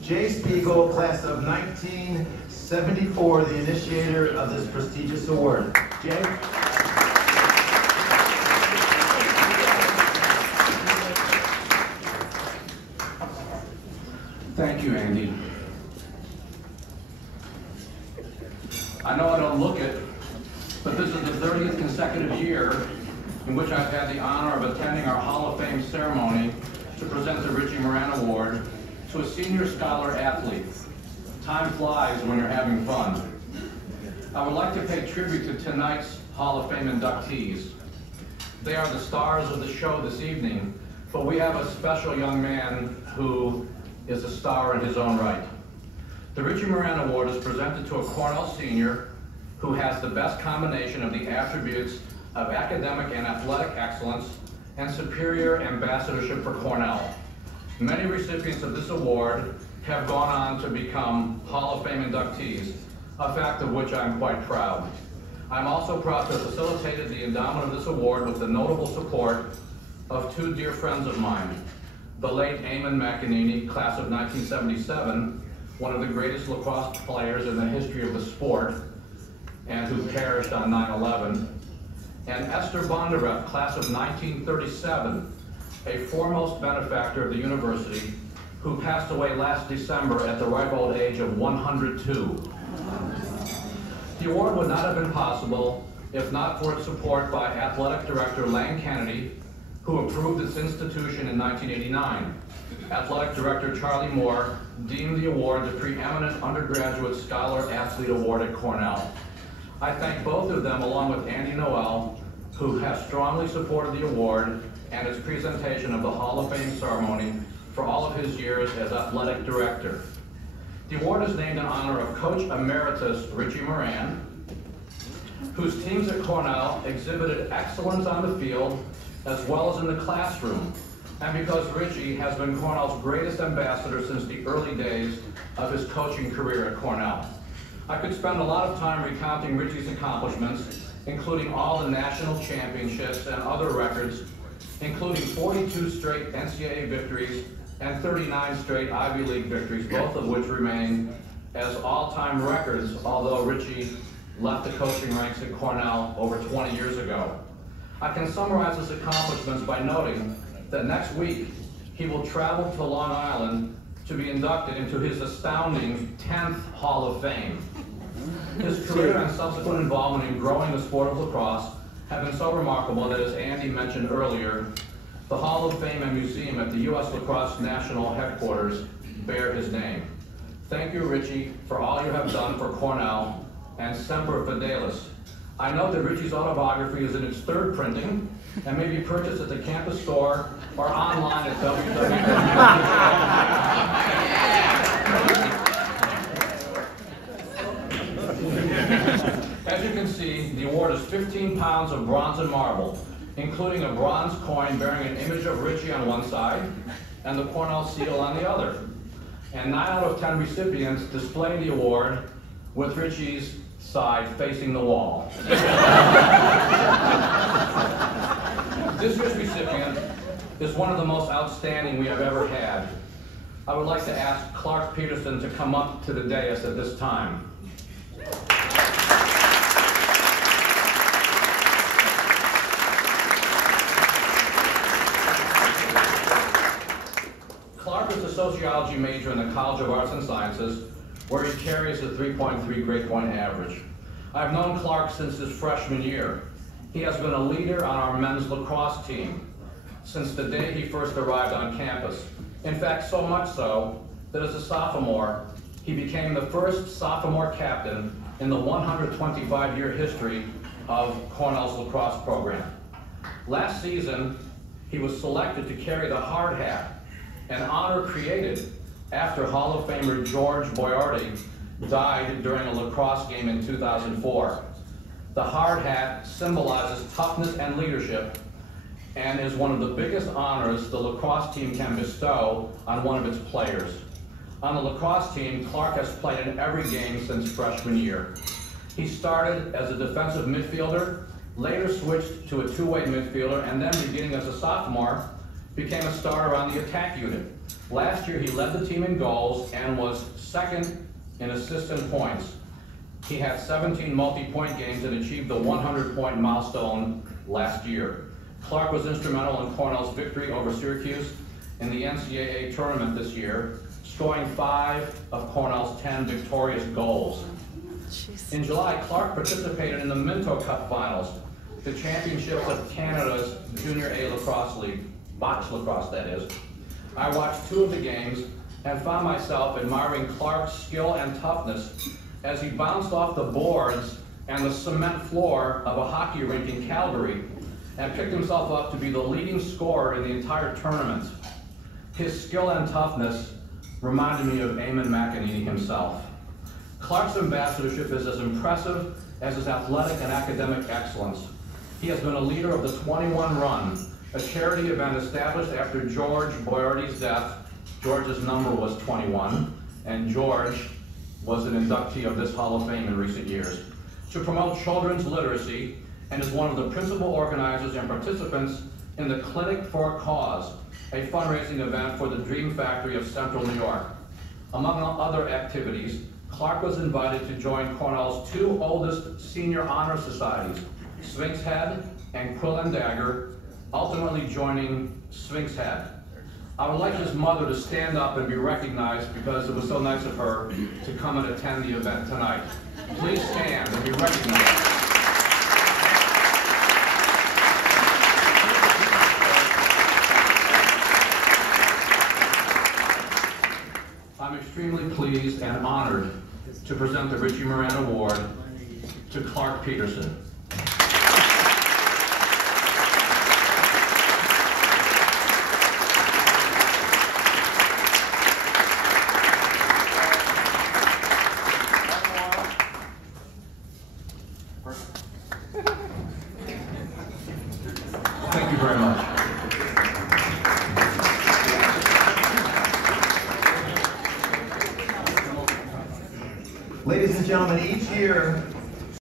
Jay Spiegel, class of 1974, the initiator of this prestigious award. Jay? Thank you, Andy. I know I don't look it, but this is the 30th consecutive year in which I've had the honor of attending our Hall of Fame ceremony to present the Richie Moran Award to a senior scholar athlete. Time flies when you're having fun. I would like to pay tribute to tonight's Hall of Fame inductees. They are the stars of the show this evening, but we have a special young man who is a star in his own right. The Richie Moran Award is presented to a Cornell senior who has the best combination of the attributes of academic and athletic excellence and superior ambassadorship for Cornell. Many recipients of this award have gone on to become Hall of Fame inductees, a fact of which I'm quite proud. I'm also proud to have facilitated the endowment of this award with the notable support of two dear friends of mine, the late Eamon McEnany, class of 1977, one of the greatest lacrosse players in the history of the sport, and who perished on 9/11, and Esther Bondarev, class of 1937, a foremost benefactor of the university, who passed away last December at the ripe old age of 102. The award would not have been possible if not for its support by Athletic Director Lang Kennedy, who approved its institution in 1989. Athletic Director Charlie Moore deemed the award the preeminent undergraduate scholar athlete award at Cornell. I thank both of them, along with Andy Noel, who has strongly supported the award and its presentation of the Hall of Fame ceremony for all of his years as athletic director. The award is named in honor of Coach Emeritus Richie Moran, whose teams at Cornell exhibited excellence on the field as well as in the classroom, and because Richie has been Cornell's greatest ambassador since the early days of his coaching career at Cornell. I could spend a lot of time recounting Richie's accomplishments, including all the national championships and other records, including 42 straight NCAA victories and 39 straight Ivy League victories, both of which remain as all-time records, although Richie left the coaching ranks at Cornell over 20 years ago. I can summarize his accomplishments by noting that next week he will travel to Long Island to be inducted into his astounding 10th Hall of Fame. His career and subsequent involvement in growing the sport of lacrosse have been so remarkable that, as Andy mentioned earlier, the Hall of Fame and Museum at the U.S. Lacrosse National Headquarters bear his name. Thank you, Richie, for all you have done for Cornell, and Semper Fidelis. I know that Richie's autobiography is in its third printing and may be purchased at the campus store or online at As you can see, the award is 15 pounds of bronze and marble, including a bronze coin bearing an image of Richie on one side and the Cornell seal on the other. And 9 out of 10 recipients display the award with Richie's side facing the wall. This year's recipient is one of the most outstanding we have ever had. I would like to ask Clarke Petterson to come up to the dais at this time. Clarke is a sociology major in the College of Arts and Sciences, where he carries a 3.3 grade point average. I've known Clarke since his freshman year. He has been a leader on our men's lacrosse team since the day he first arrived on campus. In fact, so much so that as a sophomore, he became the first sophomore captain in the 125-year history of Cornell's lacrosse program. Last season, he was selected to carry the hard hat, an honor created after Hall of Famer George Boyardi died during a lacrosse game in 2004. The hard hat symbolizes toughness and leadership and is one of the biggest honors the lacrosse team can bestow on one of its players. On the lacrosse team, Clarke has played in every game since freshman year. He started as a defensive midfielder, later switched to a two-way midfielder, and then, beginning as a sophomore, became a starter on the attack unit. Last year, he led the team in goals and was second in assists and points. He had 17 multi-point games and achieved the 100-point milestone last year. Clarke was instrumental in Cornell's victory over Syracuse in the NCAA tournament this year, scoring 5 of Cornell's 10 victorious goals. In July, Clarke participated in the Minto Cup Finals, the championships of Canada's Junior A Lacrosse League, box lacrosse that is. I watched 2 of the games and found myself admiring Clarke's skill and toughness as he bounced off the boards and the cement floor of a hockey rink in Calgary and picked himself up to be the leading scorer in the entire tournament. His skill and toughness reminded me of Eamon McEnany himself. Clarke's ambassadorship is as impressive as his athletic and academic excellence. He has been a leader of the 21 Run, a charity event established after George Boyardi's death. George's number was 21, and George was an inductee of this Hall of Fame in recent years, to promote children's literacy, and is one of the principal organizers and participants in the Clinic for a Cause, a fundraising event for the Dream Factory of Central New York. Among other activities, Clarke was invited to join Cornell's 2 oldest senior honor societies, Sphinx Head and Quill and Dagger, ultimately joining Sphinx Head. I would like his mother to stand up and be recognized because it was so nice of her to come and attend the event tonight. Please stand and be recognized. I'm extremely pleased and honored to present the Richie Moran Award to Clarke Petterson. Thank you very much. Ladies and gentlemen, each year